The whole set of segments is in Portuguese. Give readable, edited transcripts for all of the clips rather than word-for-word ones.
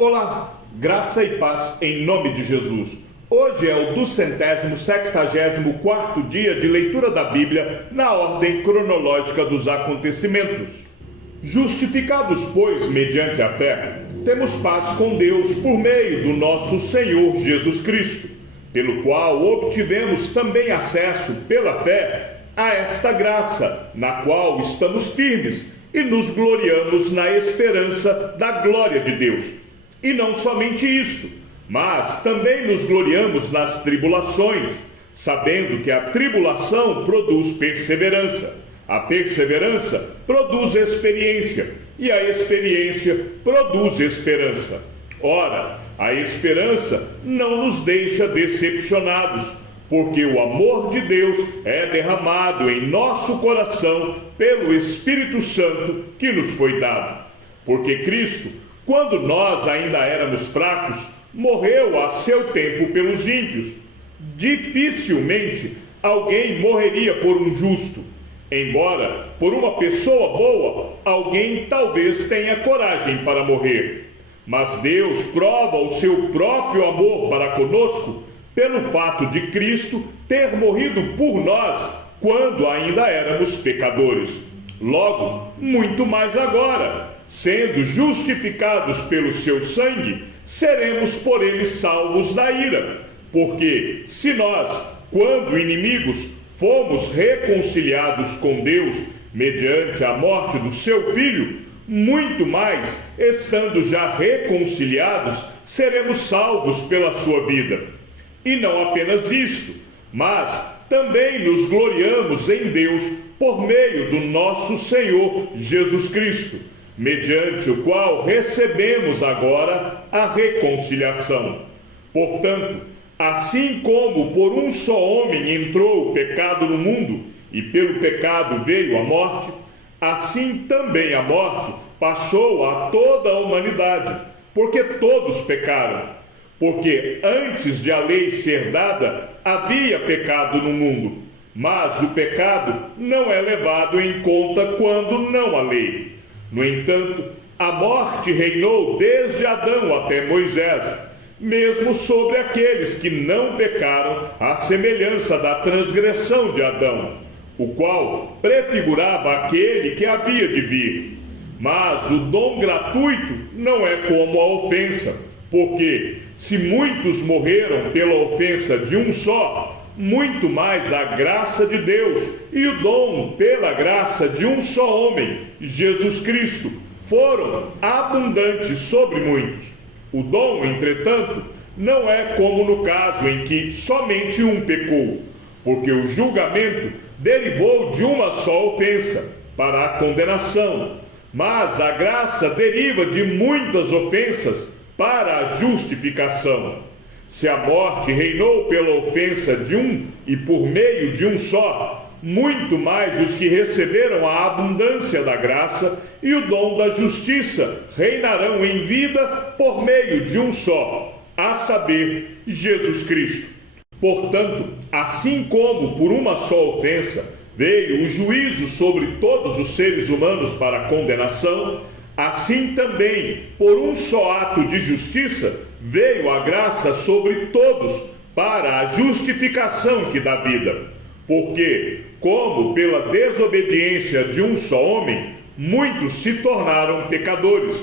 Olá, graça e paz em nome de Jesus. Hoje é o 264º dia de leitura da Bíblia na ordem cronológica dos acontecimentos. Justificados, pois, mediante a fé, temos paz com Deus por meio do nosso Senhor Jesus Cristo, pelo qual obtivemos também acesso pela fé a esta graça, na qual estamos firmes e nos gloriamos na esperança da glória de Deus. E não somente isto, mas também nos gloriamos nas tribulações, sabendo que a tribulação produz perseverança, a perseverança produz experiência, e a experiência produz esperança. Ora, a esperança não nos deixa decepcionados, porque o amor de Deus é derramado em nosso coração pelo Espírito Santo que nos foi dado. Porque Cristo, quando nós ainda éramos fracos, morreu a seu tempo pelos ímpios. Dificilmente alguém morreria por um justo, embora por uma pessoa boa alguém talvez tenha coragem para morrer. Mas Deus prova o seu próprio amor para conosco pelo fato de Cristo ter morrido por nós quando ainda éramos pecadores. Logo, muito mais agora, sendo justificados pelo seu sangue, seremos por ele salvos da ira. Porque se nós, quando inimigos, fomos reconciliados com Deus mediante a morte do seu Filho, muito mais, estando já reconciliados, seremos salvos pela sua vida. E não apenas isto, mas também nos gloriamos em Deus por meio do nosso Senhor Jesus Cristo, mediante o qual recebemos agora a reconciliação. Portanto, assim como por um só homem entrou o pecado no mundo, e pelo pecado veio a morte, assim também a morte passou a toda a humanidade, porque todos pecaram. Porque antes de a lei ser dada, havia pecado no mundo, mas o pecado não é levado em conta quando não há lei. No entanto, a morte reinou desde Adão até Moisés, mesmo sobre aqueles que não pecaram, à semelhança da transgressão de Adão, o qual prefigurava aquele que havia de vir. Mas o dom gratuito não é como a ofensa, porque se muitos morreram pela ofensa de um só, muito mais a graça de Deus e o dom pela graça de um só homem, Jesus Cristo, foram abundantes sobre muitos. O dom, entretanto, não é como no caso em que somente um pecou, porque o julgamento derivou de uma só ofensa, para a condenação, mas a graça deriva de muitas ofensas para a justificação. Se a morte reinou pela ofensa de um e por meio de um só, muito mais os que receberam a abundância da graça e o dom da justiça reinarão em vida por meio de um só, a saber, Jesus Cristo. Portanto, assim como por uma só ofensa veio o juízo sobre todos os seres humanos para a condenação, assim também, por um só ato de justiça, veio a graça sobre todos para a justificação que dá vida. Porque, como pela desobediência de um só homem, muitos se tornaram pecadores,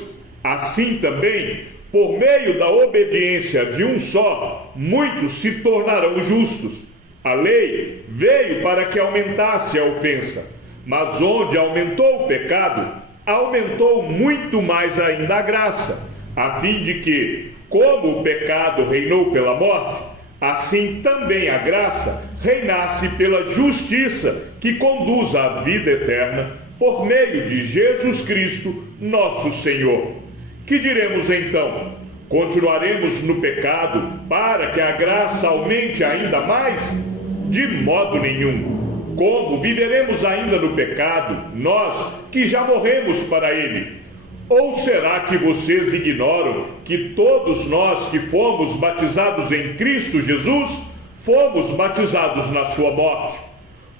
assim também, por meio da obediência de um só, muitos se tornarão justos. A lei veio para que aumentasse a ofensa, mas onde aumentou o pecado, aumentou muito mais ainda a graça, a fim de que, como o pecado reinou pela morte, assim também a graça reinasse pela justiça que conduz à vida eterna, por meio de Jesus Cristo, nosso Senhor. Que diremos então? Continuaremos no pecado para que a graça aumente ainda mais? De modo nenhum. Como viveremos ainda no pecado, nós que já morremos para ele? Ou será que vocês ignoram que todos nós que fomos batizados em Cristo Jesus, fomos batizados na sua morte?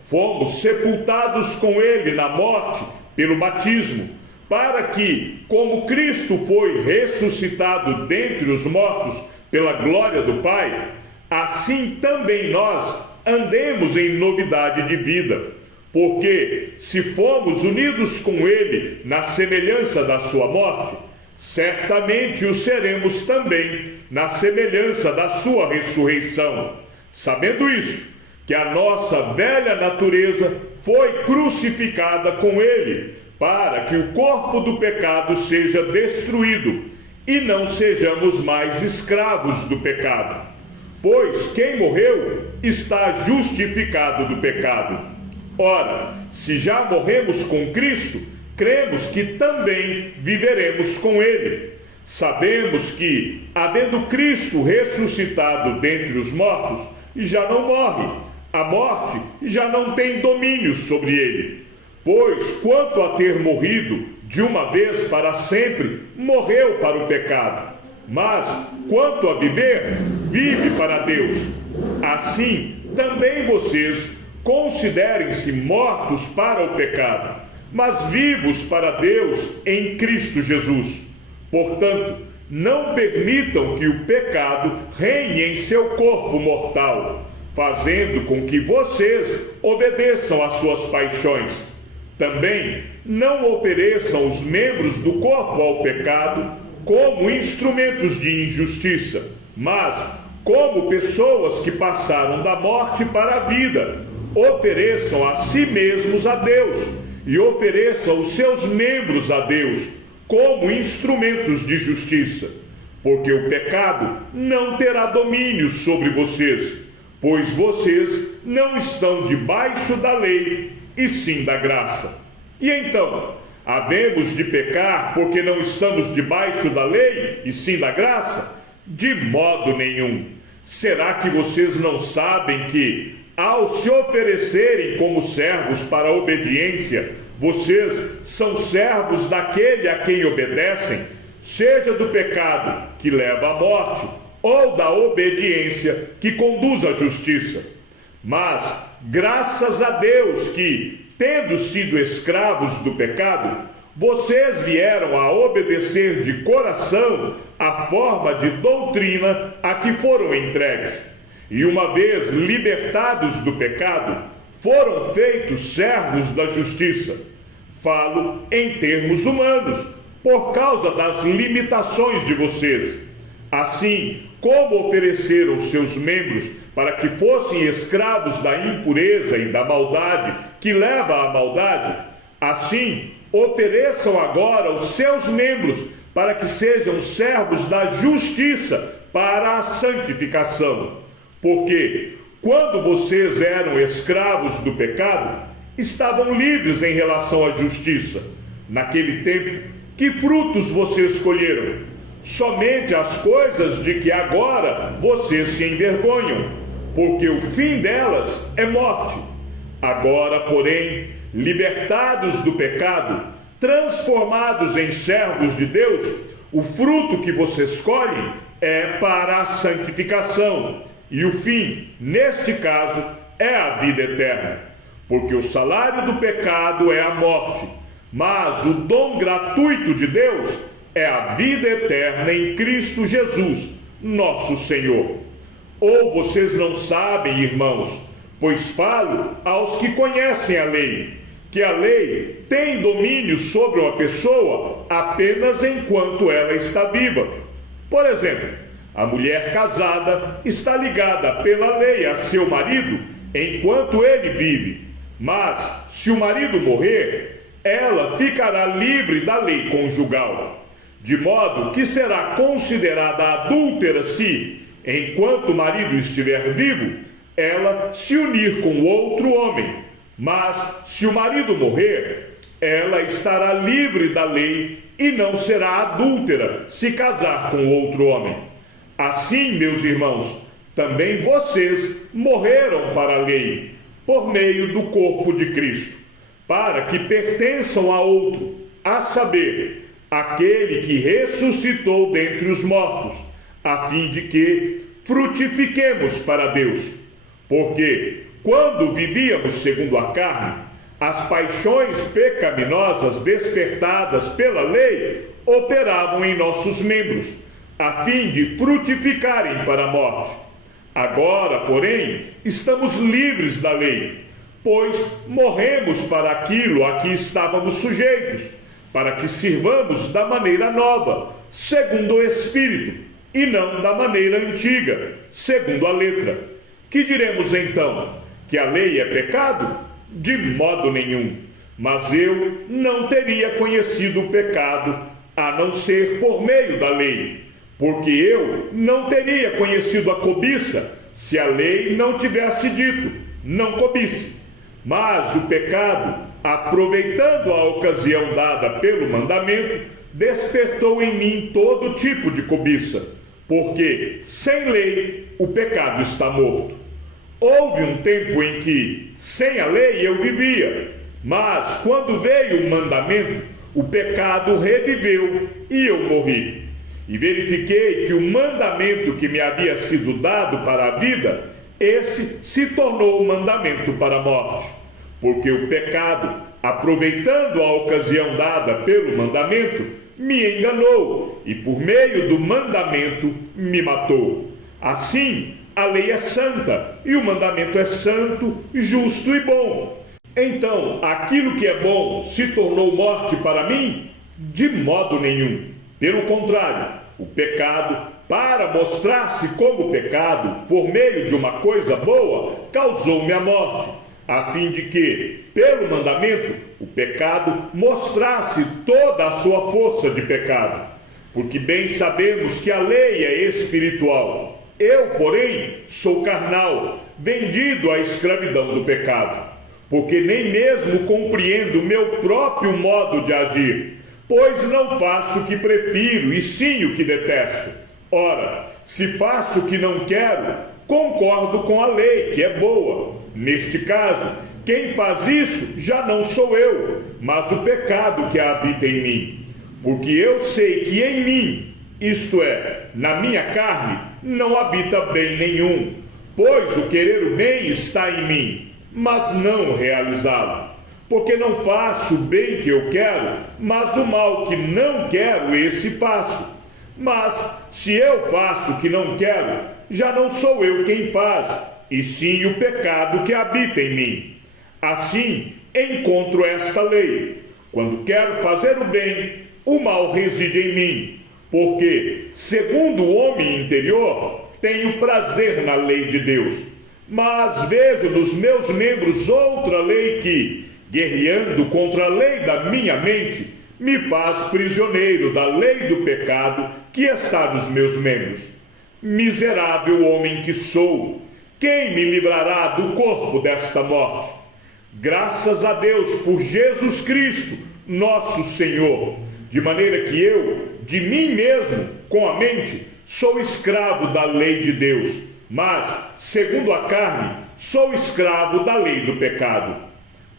Fomos sepultados com ele na morte pelo batismo, para que, como Cristo foi ressuscitado dentre os mortos pela glória do Pai, assim também nós andemos em novidade de vida. Porque, se fomos unidos com Ele na semelhança da sua morte, certamente o seremos também na semelhança da sua ressurreição. Sabendo isso, que a nossa velha natureza foi crucificada com Ele, para que o corpo do pecado seja destruído e não sejamos mais escravos do pecado. Pois quem morreu está justificado do pecado. Ora, se já morremos com Cristo, cremos que também viveremos com Ele. Sabemos que, havendo Cristo ressuscitado dentre os mortos, já não morre. A morte já não tem domínio sobre ele. Pois, quanto a ter morrido de uma vez para sempre, morreu para o pecado. Mas, quanto a viver, vive para Deus. Assim, também vocês considerem-se mortos para o pecado, mas vivos para Deus em Cristo Jesus. Portanto, não permitam que o pecado reine em seu corpo mortal, fazendo com que vocês obedeçam às suas paixões. Também não ofereçam os membros do corpo ao pecado como instrumentos de injustiça, mas como pessoas que passaram da morte para a vida. Ofereçam a si mesmos a Deus e ofereçam os seus membros a Deus como instrumentos de justiça, porque o pecado não terá domínio sobre vocês, pois vocês não estão debaixo da lei, e sim da graça. E então, havemos de pecar porque não estamos debaixo da lei, e sim da graça? De modo nenhum. Será que vocês não sabem que, ao se oferecerem como servos para a obediência, vocês são servos daquele a quem obedecem, seja do pecado que leva à morte, ou da obediência que conduz à justiça? Mas, graças a Deus que, tendo sido escravos do pecado, vocês vieram a obedecer de coração a forma de doutrina a que foram entregues. E uma vez libertados do pecado, foram feitos servos da justiça. Falo em termos humanos, por causa das limitações de vocês. Assim, como ofereceram seus membros para que fossem escravos da impureza e da maldade que leva à maldade, assim ofereçam agora os seus membros para que sejam servos da justiça para a santificação. Porque quando vocês eram escravos do pecado, estavam livres em relação à justiça. Naquele tempo, que frutos vocês colheram? Somente as coisas de que agora vocês se envergonham, porque o fim delas é morte. Agora, porém, libertados do pecado, transformados em servos de Deus, o fruto que vocês colhem é para a santificação, e o fim, neste caso, é a vida eterna. Porque o salário do pecado é a morte, mas o dom gratuito de Deus é a vida eterna em Cristo Jesus, nosso Senhor. Ou vocês não sabem, irmãos, pois falo aos que conhecem a lei, que a lei tem domínio sobre uma pessoa apenas enquanto ela está viva. Por exemplo, a mulher casada está ligada pela lei a seu marido enquanto ele vive, mas se o marido morrer, ela ficará livre da lei conjugal, de modo que será considerada adúltera se, enquanto o marido estiver vivo, ela se unir com outro homem. Mas, se o marido morrer, ela estará livre da lei e não será adúltera se casar com outro homem. Assim, meus irmãos, também vocês morreram para a lei, por meio do corpo de Cristo, para que pertençam a outro, a saber, aquele que ressuscitou dentre os mortos, a fim de que frutifiquemos para Deus. Porque, quando vivíamos segundo a carne, As paixões pecaminosas despertadas pela lei operavam em nossos membros, a fim de frutificarem para a morte. Agora, porém, estamos livres da lei, pois morremos para aquilo a que estávamos sujeitos, para que sirvamos da maneira nova, segundo o Espírito, e não da maneira antiga, segundo a letra. Que diremos então? Que a lei é pecado? De modo nenhum. Mas eu não teria conhecido o pecado, a não ser por meio da lei. Porque eu não teria conhecido a cobiça, se a lei não tivesse dito, não cobice. Mas o pecado, aproveitando a ocasião dada pelo mandamento, despertou em mim todo tipo de cobiça, porque, sem lei, o pecado está morto. Houve um tempo em que, sem a lei, eu vivia, mas quando veio o mandamento, o pecado reviveu e eu morri. E verifiquei que o mandamento que me havia sido dado para a vida, esse se tornou o mandamento para a morte. Porque o pecado, aproveitando a ocasião dada pelo mandamento, me enganou e por meio do mandamento me matou. Assim, a lei é santa e o mandamento é santo, justo e bom. Então, aquilo que é bom se tornou morte para mim? De modo nenhum. Pelo contrário, o pecado, para mostrar-se como pecado, por meio de uma coisa boa, causou-me a morte, a fim de que, pelo mandamento, o pecado mostrasse toda a sua força de pecado. Porque bem sabemos que a lei é espiritual. Eu, porém, sou carnal, vendido à escravidão do pecado. Porque nem mesmo compreendo o meu próprio modo de agir, pois não faço o que prefiro, e sim o que detesto. Ora, se faço o que não quero, concordo com a lei, que é boa. Neste caso, quem faz isso já não sou eu, mas o pecado que habita em mim. Porque eu sei que em mim, isto é, na minha carne, não habita bem nenhum. Pois o querer o bem está em mim, mas não realizá-lo. Porque não faço o bem que eu quero, mas o mal que não quero, esse faço. Mas, se eu faço o que não quero, já não sou eu quem faz, e sim o pecado que habita em mim. Assim, encontro esta lei. Quando quero fazer o bem, o mal reside em mim. Porque, segundo o homem interior, tenho prazer na lei de Deus. Mas vejo nos meus membros outra lei que, guerreando contra a lei da minha mente, me faz prisioneiro da lei do pecado que está nos meus membros. Miserável homem que sou, quem me livrará do corpo desta morte? Graças a Deus por Jesus Cristo, nosso Senhor, de maneira que eu, de mim mesmo, com a mente, sou escravo da lei de Deus, mas, segundo a carne, sou escravo da lei do pecado.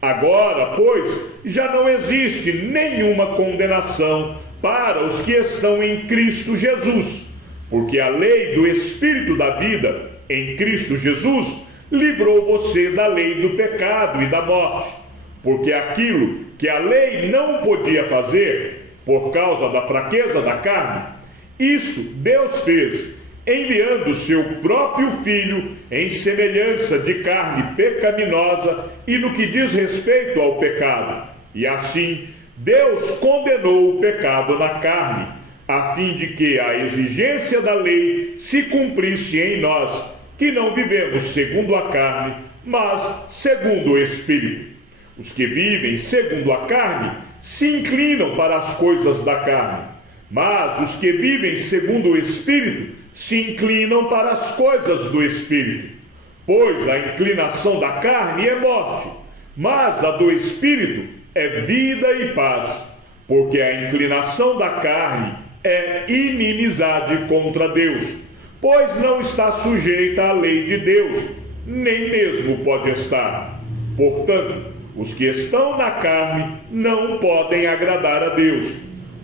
Agora, pois, já não existe nenhuma condenação para os que estão em Cristo Jesus, porque a lei do Espírito da vida, em Cristo Jesus, livrou você da lei do pecado e da morte, porque aquilo que a lei não podia fazer, por causa da fraqueza da carne, isso Deus fez, enviando o seu próprio Filho em semelhança de carne pecaminosa e no que diz respeito ao pecado. E assim, Deus condenou o pecado na carne, a fim de que a exigência da lei se cumprisse em nós, que não vivemos segundo a carne, mas segundo o Espírito. Os que vivem segundo a carne se inclinam para as coisas da carne, mas os que vivem segundo o Espírito se inclinam para as coisas do Espírito. Pois a inclinação da carne é morte, mas a do Espírito é vida e paz, porque a inclinação da carne é inimizade contra Deus, pois não está sujeita à lei de Deus, nem mesmo pode estar. Portanto, os que estão na carne não podem agradar a Deus.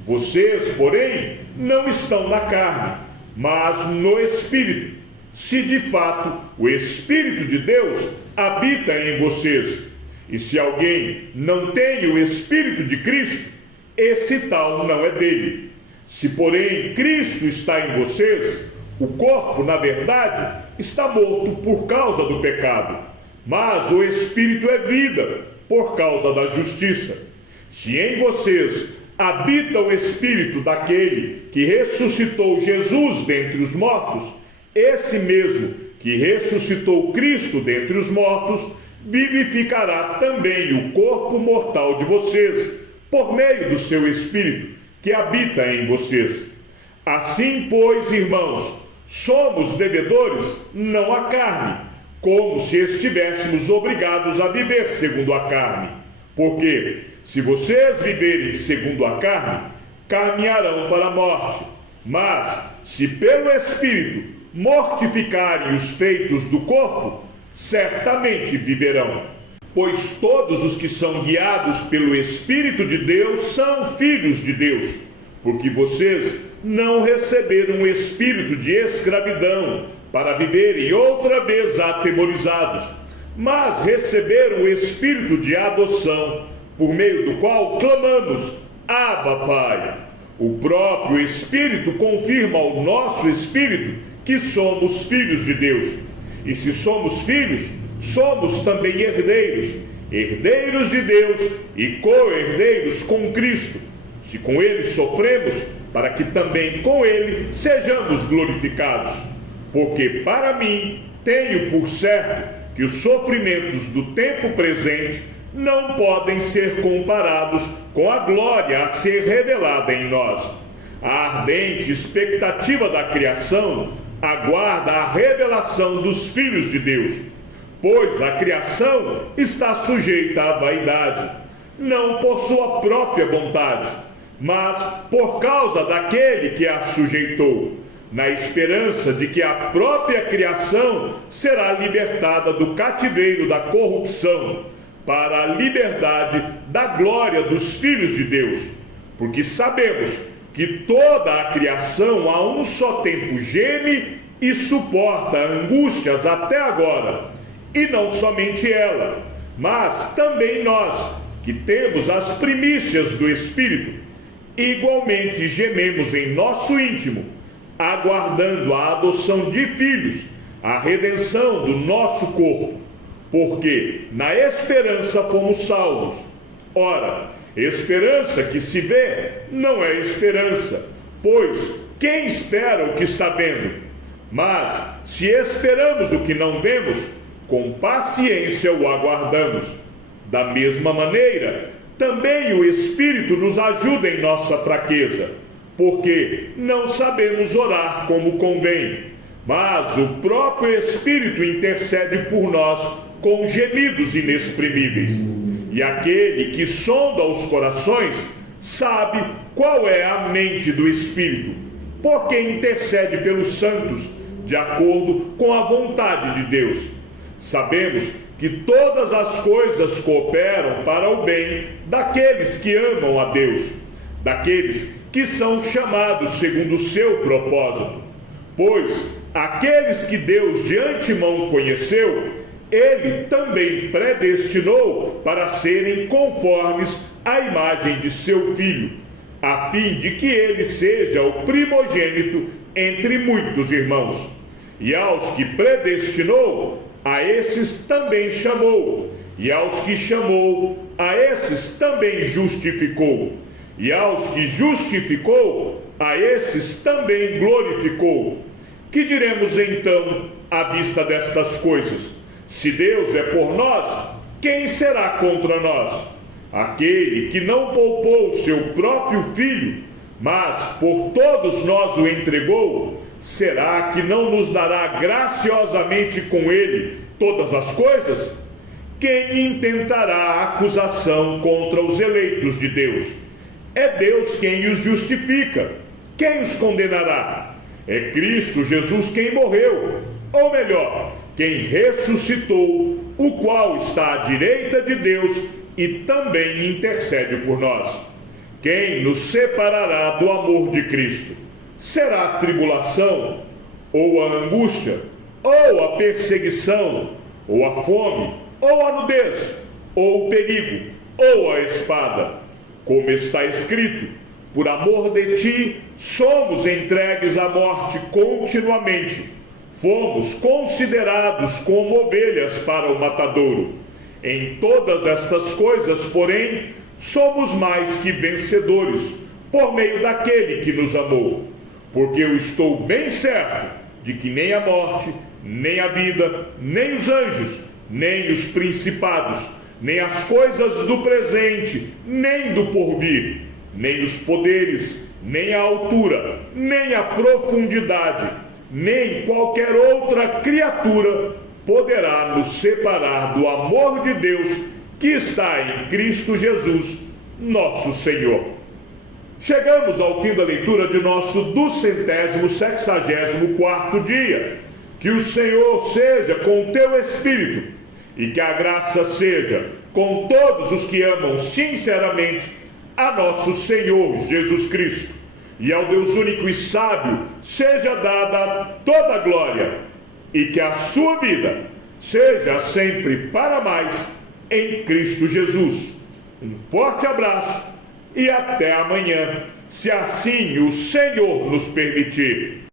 Vocês, porém, não estão na carne, mas no Espírito, se de fato o Espírito de Deus habita em vocês. E se alguém não tem o Espírito de Cristo, esse tal não é dele. Se, porém, Cristo está em vocês, o corpo, na verdade, está morto por causa do pecado, mas o Espírito é vida por causa da justiça. Se em vocês habita o Espírito daquele que ressuscitou Jesus dentre os mortos, esse mesmo que ressuscitou Cristo dentre os mortos, vivificará também o corpo mortal de vocês, por meio do seu Espírito, que habita em vocês. Assim, pois, irmãos, somos devedores não à carne, como se estivéssemos obrigados a viver segundo a carne. Porque, se vocês viverem segundo a carne, caminharão para a morte. Mas, se pelo Espírito mortificarem os feitos do corpo, certamente viverão. Pois todos os que são guiados pelo Espírito de Deus são filhos de Deus, porque vocês não receberam o espírito de escravidão para viverem outra vez atemorizados, mas receberam o espírito de adoção, por meio do qual clamamos: Abba, Pai. O próprio Espírito confirma ao nosso espírito que somos filhos de Deus. E se somos filhos, somos também herdeiros, herdeiros de Deus e co-herdeiros com Cristo, se com Ele sofremos, para que também com Ele sejamos glorificados. Porque para mim tenho por certo que os sofrimentos do tempo presente não podem ser comparados com a glória a ser revelada em nós. A ardente expectativa da criação aguarda a revelação dos filhos de Deus, pois a criação está sujeita à vaidade, não por sua própria vontade, mas por causa daquele que a sujeitou, na esperança de que a própria criação será libertada do cativeiro da corrupção, para a liberdade da glória dos filhos de Deus. Porque sabemos que toda a criação a um só tempo geme e suporta angústias até agora, e não somente ela, mas também nós, que temos as primícias do Espírito, igualmente gememos em nosso íntimo, aguardando a adoção de filhos, a redenção do nosso corpo, porque na esperança fomos salvos. Ora, esperança que se vê não é esperança, pois quem espera o que está vendo? Mas se esperamos o que não vemos, com paciência o aguardamos. Da mesma maneira, também o Espírito nos ajuda em nossa fraqueza, porque não sabemos orar como convém, mas o próprio Espírito intercede por nós com gemidos inexprimíveis. E aquele que sonda os corações sabe qual é a mente do Espírito, porque intercede pelos santos, de acordo com a vontade de Deus. Sabemos que todas as coisas cooperam para o bem daqueles que amam a Deus, daqueles que são chamados segundo o seu propósito. Pois aqueles que Deus de antemão conheceu, Ele também predestinou para serem conformes à imagem de seu Filho, a fim de que ele seja o primogênito entre muitos irmãos. E aos que predestinou, a esses também chamou, e aos que chamou, a esses também justificou, e aos que justificou, a esses também glorificou. Que diremos então à vista destas coisas? Se Deus é por nós, quem será contra nós? Aquele que não poupou seu próprio Filho, mas por todos nós o entregou, será que não nos dará graciosamente com ele todas as coisas? Quem intentará a acusação contra os eleitos de Deus? É Deus quem os justifica. Quem os condenará? É Cristo Jesus quem morreu, ou melhor, quem ressuscitou, o qual está à direita de Deus e também intercede por nós. Quem nos separará do amor de Cristo? Será a tribulação, ou a angústia, ou a perseguição, ou a fome, ou a nudez, ou o perigo, ou a espada. Como está escrito: por amor de ti, somos entregues à morte continuamente. Fomos considerados como ovelhas para o matadouro. Em todas estas coisas, porém, somos mais que vencedores, por meio daquele que nos amou. Porque eu estou bem certo de que nem a morte, nem a vida, nem os anjos, nem os principados, nem as coisas do presente, nem do porvir, nem os poderes, nem a altura, nem a profundidade, nem qualquer outra criatura poderá nos separar do amor de Deus que está em Cristo Jesus, nosso Senhor. Chegamos ao fim da leitura de nosso 264º dia. Que o Senhor seja com o teu espírito e que a graça seja com todos os que amam sinceramente a nosso Senhor Jesus Cristo. E ao Deus único e sábio seja dada toda a glória, e que a sua vida seja sempre para mais em Cristo Jesus. Um forte abraço e até amanhã, se assim o Senhor nos permitir.